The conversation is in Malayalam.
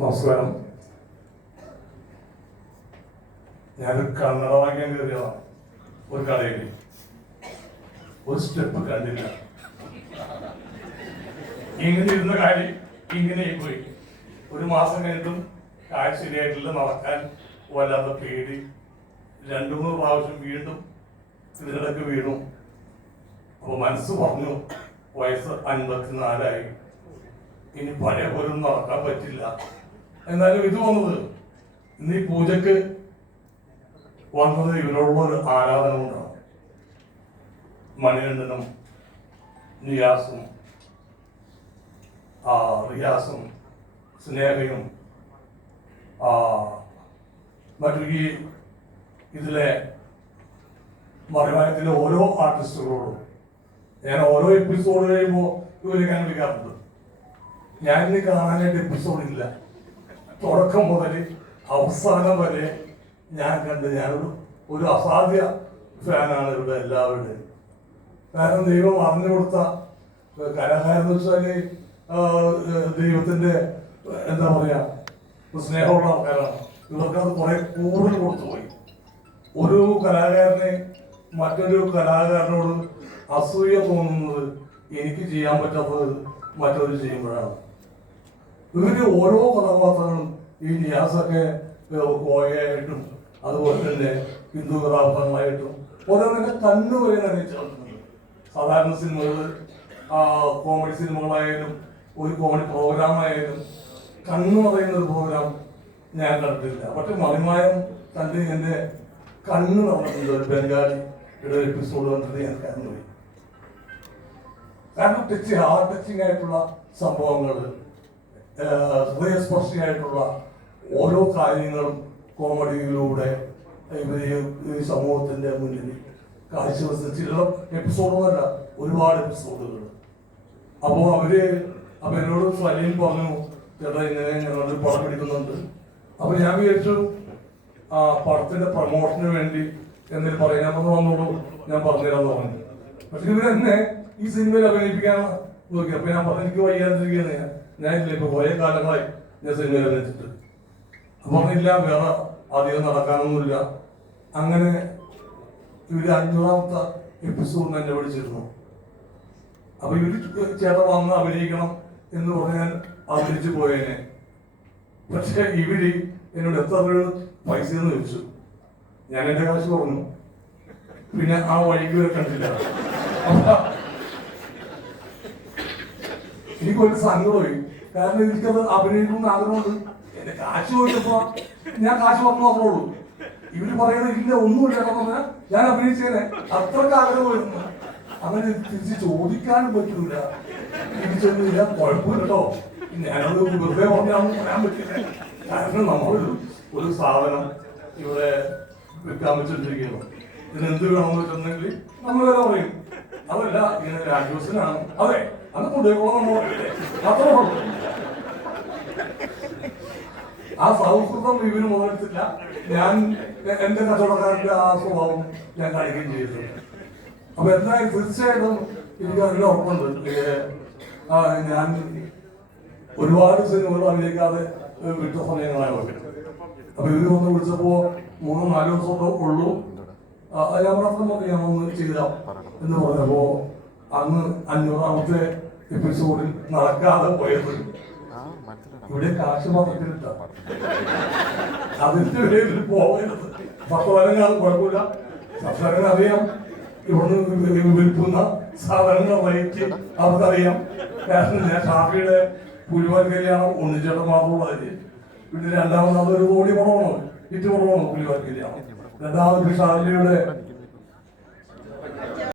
നമസ്കാരം. ഞാനൊരു കന്നഡ വാങ്ങിയാൻ കയറിയതാണ് ഒരു കടയിൽ ഒരു സ്റ്റെപ്പ് കണ്ടില്ല. ഇങ്ങനെ ഇരുന്ന കാര്യം ഇങ്ങനെ പോയി ഒരു മാസം കഴിഞ്ഞിട്ടും കാര്യം ശരിയായിട്ടില്ല നടക്കാൻ വല്ലാത്ത പേടി. രണ്ടു മൂന്ന് പ്രാവശ്യം വീണ്ടും ഇതിനിടയ്ക്ക് വീണു. അപ്പോൾ മനസ്സ് പറഞ്ഞു വയസ്സ് അൻപത്തിനാലായി. ഇനി പഴയ പോലും നടക്കാൻ പറ്റില്ല. എന്നാലും ഇത് വന്നത് ഇന്ന് ഈ പൂജക്ക് വന്നത് ഇവരോടുള്ള ഒരു ആരാധന കൊണ്ടാണ്. മണികണ്ഠനും നിയാസും ആ റിയാസും സ്നേഹയും ആ മറ്റു ഈ ഇതിലെ മറിമാനത്തിലെ ഓരോ ആർട്ടിസ്റ്റുകളോടും ഞാൻ ഓരോ എപ്പിസോഡ് കഴിയുമ്പോൾ ഇവരെ ഞാൻ വിളിക്കാറുണ്ട്. ഞാൻ ഇന്ന് കാണാനായിട്ട് എപ്പിസോഡ് ഇല്ല. തുടക്കം മുതൽ അവസാനം വരെ ഞാൻ കണ്ട് ഞാനൊരു ഒരു അസാധ്യ ഫാനാണ് ഇവിടെ എല്ലാവരുടെയും. കാരണം ദൈവം അറിഞ്ഞു കൊടുത്ത കലാകാരൻ എന്ന് വെച്ചാൽ ദൈവത്തിന്റെ എന്താ പറയുക സ്നേഹമുള്ള ആൾക്കാരാണ്. ഇവർക്ക് അത് കുറെ കൂടുതൽ കൊടുത്തു പോയി. ഒരു കലാകാരനെ മറ്റൊരു കലാകാരനോട് അസൂയ തോന്നുന്നത് എനിക്ക് ചെയ്യാൻ പറ്റാത്തത് മറ്റൊരു ചെയ്യുമ്പോഴാണ്. ഇവർ ഓരോ കഥാപാത്രങ്ങളും ഈ ന്യാസൊക്കെ കോയയായിട്ടും അതുപോലെ തന്നെ ഹിന്ദു കഥാപാത്രങ്ങളായിട്ടും ഓരോന്നൊക്കെ തന്നു വരെ നടത്തുന്നുണ്ട്. സാധാരണ സിനിമകൾ കോമഡി സിനിമകളായാലും ഒരു കോമഡി പ്രോഗ്രാം ആയാലും കണ്ണു പറയുന്ന ഒരു പ്രോഗ്രാം ഞാൻ കണ്ടിട്ടില്ല. പക്ഷെ മണിമായം തന്റെ എന്റെ കണ്ണ് നടന്നിട്ടുണ്ട് ഒരു ബംഗാളിയുടെ എപ്പിസോഡ് കണ്ടിട്ട് ഞാൻ കണ്ടുപോയി കാരണം ടച്ച് ഹാർട്ട് ടച്ചിങ് ആയിട്ടുള്ള സംഭവങ്ങൾ ഹൃദയസ്പർശിയായിട്ടുള്ള ഓരോ കാര്യങ്ങളും കോമഡിയിലൂടെ ഇവർ ഈ സമൂഹത്തിന്റെ മുന്നിൽ കാഴ്ചവെച്ച ചില എപ്പിസോഡൊന്നുമല്ല ഒരുപാട് എപ്പിസോഡുകൾ അപ്പോൾ അവർ അവരോട് സലീം പറഞ്ഞു ചേട്ടാ ഇങ്ങനെ ഞങ്ങളൊരു പടം എടുക്കുന്നുണ്ട്. അപ്പൊ ഞാൻ വിചാരിച്ചു ആ പടത്തിന്റെ പ്രൊമോഷന് വേണ്ടി എന്തെങ്കിലും പറയാമെന്ന് വന്നോളൂ ഞാൻ പറഞ്ഞുതരാന്ന് പറഞ്ഞു. പക്ഷെ ഇവരെന്നെ ഈ സിനിമയിൽ അഭിനയിപ്പിക്കാൻ നോക്കി. അപ്പൊ ഞാൻ പറഞ്ഞു എനിക്ക് വയ്യാതിരിക്കുകയാണ് ഞാൻ. ഞാൻ ഇല്ല ഇപ്പൊ കുറെ കാലങ്ങളായി ഞാൻ സിനിമയിൽ അഭിനയിച്ചിട്ട്. പറഞ്ഞില്ല വേറെ അധികം നടക്കാനൊന്നുമില്ല. അങ്ങനെ ഇവർ അഞ്ഞൂറാമത്തെ എപ്പിസോഡിന് എന്നെ വിളിച്ചിരുന്നു. അപ്പൊ ഇവർ ചേട്ടൻ വന്ന് അഭിനയിക്കണം എന്ന് പറഞ്ഞ് ഞാൻ അഭിനയിച്ചു പോയേനെ. പക്ഷെ ഇവർ എന്നോട് എത്ര പൈസ എന്ന് ചോദിച്ചു. ഞാൻ എന്റെ കാശ് പറഞ്ഞു പിന്നെ ആ വഴിക്ക് കണ്ടില്ല. എനിക്കൊരു സങ്കടമായി. കാരണം എനിക്കത് അഭിനയിക്കണമെന്ന് ആഗ്രഹമുണ്ട് എന്റെ കാശ് ചോദിച്ചപ്പോ ഞാൻ കാശ് പറഞ്ഞു മാത്രമേ ഇവർ പറയുന്നത് ഇല്ല ഒന്നുമില്ല പറഞ്ഞാൽ ഞാൻ അഭിനയിച്ചേനെ. അത്രയ്ക്ക് ആഗ്രഹമായിരുന്നു. അങ്ങനെ തിരിച്ച് ചോദിക്കാനും പറ്റൂല. തിരിച്ചൊന്നുമില്ല കുഴപ്പമില്ലട്ടോ ഞാനത് വെറുതെ പറഞ്ഞാണെന്ന് പറയാൻ പറ്റില്ല. കാരണം നമ്മളൊരു ഒരു സാധനം ഇവിടെ വിൽക്കാൻ വെച്ചിട്ടിരിക്കുന്നു ഇതിന് എന്ത് വേണമെന്ന് വെച്ചിട്ടുണ്ടെങ്കിൽ നമ്മൾ വില പറയും. അതല്ല ഇങ്ങനെ രാജോസിനാണ്. അതെ നമ്മൾ പറയില്ലേ അത്രേ ഉള്ളൂ ആ സൗഹൃദം ഇവന് മുതലെടുത്തില്ല ഞാൻ എന്റെ കച്ചവടക്കാരന്റെ ആ സ്വഭാവം ഞാൻ കാണിക്കുകയും ചെയ്തിട്ടുണ്ട് അപ്പൊ എന്തായാലും തീർച്ചയായിട്ടും എനിക്ക് അതിൽ ഉറപ്പുണ്ട്. ഞാൻ ഒരുപാട് സിനിമകൾ അഭിനയിക്കാതെ വിട്ട സമയങ്ങളായി അപ്പൊ ഇവർ വന്ന് വിളിച്ചപ്പോ മൂന്നോ നാലോ ദിവസം ഉള്ളൂ. ഞാൻ പ്രാർത്ഥന ഞാൻ ഒന്ന് ചെയ്താം എന്ന് പറഞ്ഞപ്പോ അന്ന് അഞ്ഞൂറാമത്തെ എപ്പിസോഡിൽ നടക്കാതെ പോയത് ഇവിടെ കാശ് പറഞ്ഞിട്ടില്ല അതിന്റെ പേരിൽ പോകരുത് പത്ത് പതിനഞ്ചാണ് കുഴപ്പമില്ല. സർക്കാരിന് അറിയാം ഇവിടുന്ന് വിൽക്കുന്ന സാധനങ്ങൾ റേറ്റ് അവർക്കറിയാം. ഷാഫിയുടെ പുലിവാൻ കല്യാണം ഒന്നിച്ചേട്ടൻ മാത്രമുള്ള കാര്യം പിന്നെ രണ്ടാമത് അതൊരു കോടി പടമാണോ ഇറ്റ് പടമാണോ പുലിവാൻ കല്യാണം? രണ്ടാമത് ഷാലിയുടെ